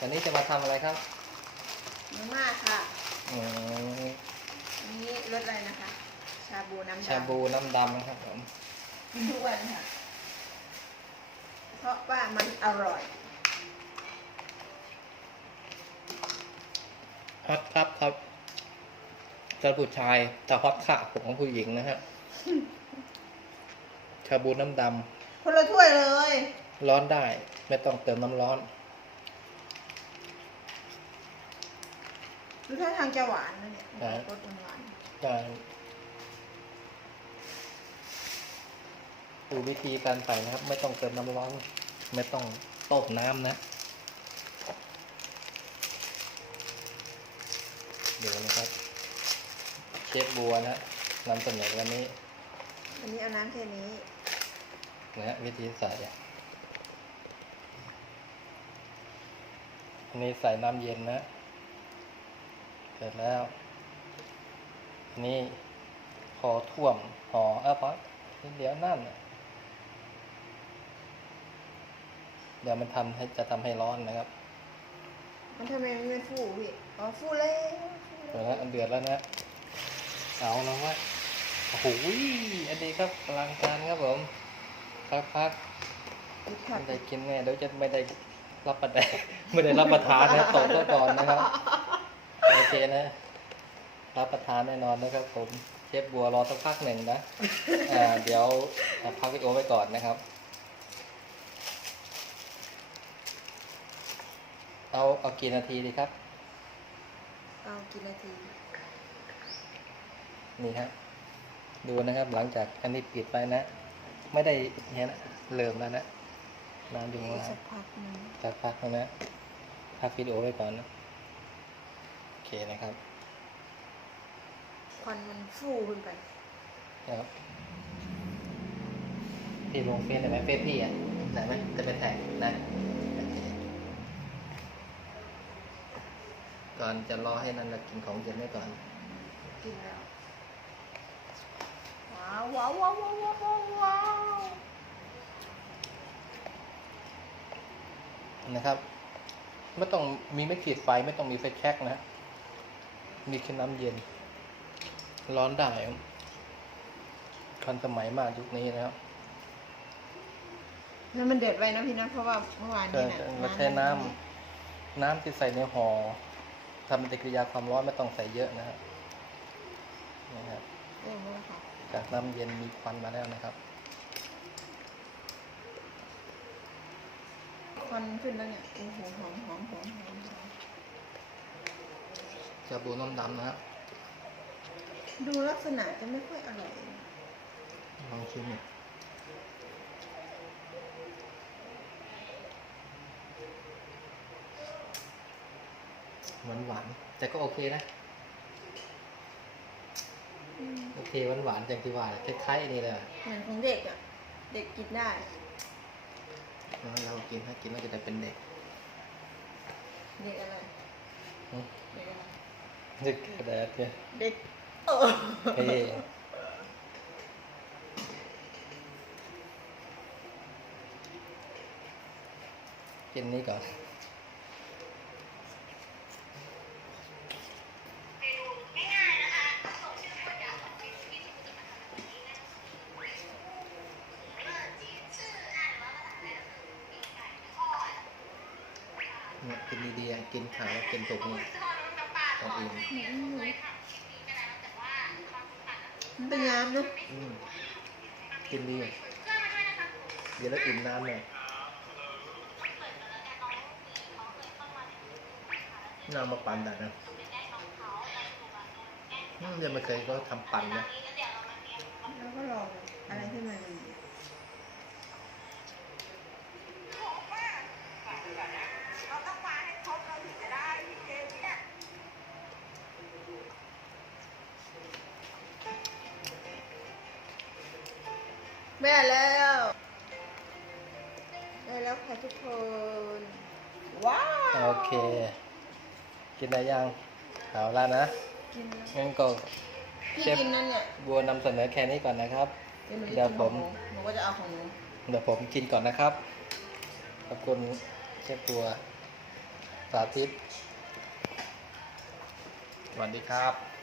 วันนี้จะมาทำอะไรครับมาม่าค่ะ อืมอันนี้รสอะไรนะคะ ชาบูน้ำดำชาบูน้ำดำนะครับผมกินทุกวันค่ะ เพราะว่ามันอร่อยฮอตครับครับจะผู้ชายจะฮอตค่ะผมของผู้หญิงนะฮะชาบูน้ำดคนละถ้วยเลยำร้อนได้ ไม่ต้องเติมน้ำร้อน ดูท่าทางจะหวานนะเนี่ยใช่ รสหวานได้ดูวิธีการใส่นะครับ ไม่ต้องเติมน้ำร้อนไม่ต้องต้มน้ำนะ เดี๋ยวนะครับ เชฟบัวนะนำเสนอวันนี้ๆอันนี้เอาน้ำแค่นี้นะฮะวิธีใส่อันนี้ใส่น้ำเย็นนะ เสร็จแล้วอันนี้พอท่วมห่อเอ้าพอเดี๋ยวนั่นน่ะเดี๋ยวมันทำให้จะทำให้ร้อนนะครับ มันทำไมมันไม่ฟูพี่อ๋อฟูแล้วฟูเดี๋ยวแล้นะวอันเดือดแล้วนะเอาแล้วว่าโอ้โหอันนี้ครับพลังการครับผมพักพักหยุดผัไม่ดได้กินแน่เดี๋ยวจะไม่ได้รับประทานไม่ได้รับประทานนะตกซะก่อนนะครับ โอเคนะ รับประทานแน่นอนนะครับ ผมเชฟบัวรอสักพักหนึ่งนะอ่าเดี๋ยวพักวิดีโอไว้ก่อนนะครับ เอาเอากี่นาทีดีครับ เอากี่นาที นี่ฮะดูนะครับหลังจากอันนี้ปิดไปนะ ไม่ได้เนี่ยนะเริ่มแล้วนะน้ำอยู่ข้างอีกล่างสักพักหนึงสักพักแล้วนะพักวิดีโอไว้ก่อนนะโอ เคนะครับควันมันฟูขึ้นไปครับพี่ลงเฟซได้ไหมเฟซพี่อะได้ไหมจะไปแท็กนะโอเคก่อนจะรอให้นันนะกินของเย็นไว้ก่อน กินแล้วว้าวว้าวว้าวว้าวว้าวว้าวว้าวนะครับ ไม่ต้องมีไม่ขีดไฟไม่ต้องมีไฟแช็กนะ มีแค่น้ำเย็น ร้อนได้ครับทันสมัยมากยุคนี้นะครับแล้วมันเดือดไว้นะพี่นะเพราะว่าเมื่อวานเอนี้อนะเราใช้น้ำน้ำที่ใส่ในห่อทำปฏิกิริยาความร้อนไม่ต้องใส่เยอะนะครับนะครับเออนี่แหละค่ะจากน้ำเย็นมีควันมาแล้วนะครับควันขึ้นแล้วเนี่ยโอ้โหหอมหอมหอมหอม หอมจะบูน้ำดำนะครับดูลักษณะจะไม่ค่อยอร่อย ลองชิมนี่หวานหวานๆแต่ก็โอเคนะอืมโอเคหวานหวานๆอย่างที่ว่าแหละคล้ายๆนี่เลยอะเหมือนของเด็กอะ เด็กกินได้แล้วเรากินถ้ากินเราจะได้เป็นเด็ก เด็กอะไรอืมเด็กอะไร เด็กกระแดดเนี่ยเด็กเออเฮ้กินนี้ก่อนเนี่ยกินดีๆอะกินขาวแล้วกินถูกนี่ ต้องอิ่มมันเป็นน้ำเนอะอืมกินดีอะเดี๋ยวแล้วอิ่มน้ำเนี่ยน้ำมาปั่นแบบนะอืมยังไม่เคยก็ทำปั่นนะแล้วก็ลองอะไรที่มัน แม่แล้วได้แล้วค่ะทุกคน ว้าวโอเค กินได้ยังเอาละนะกินแล้วงั้นก็พี่เชฟกินนั่นเนี่ยบัวนำเสนอแค่นี้ก่อนนะครับ เดี๋ยวหนูเดี๋จะยวกินผของมหนูหนูก็จะเอาของหนูเดี๋ยวผมกินก่อนนะครับ ขอบคุณเชฟบัวสาธิตสวัสดีครับ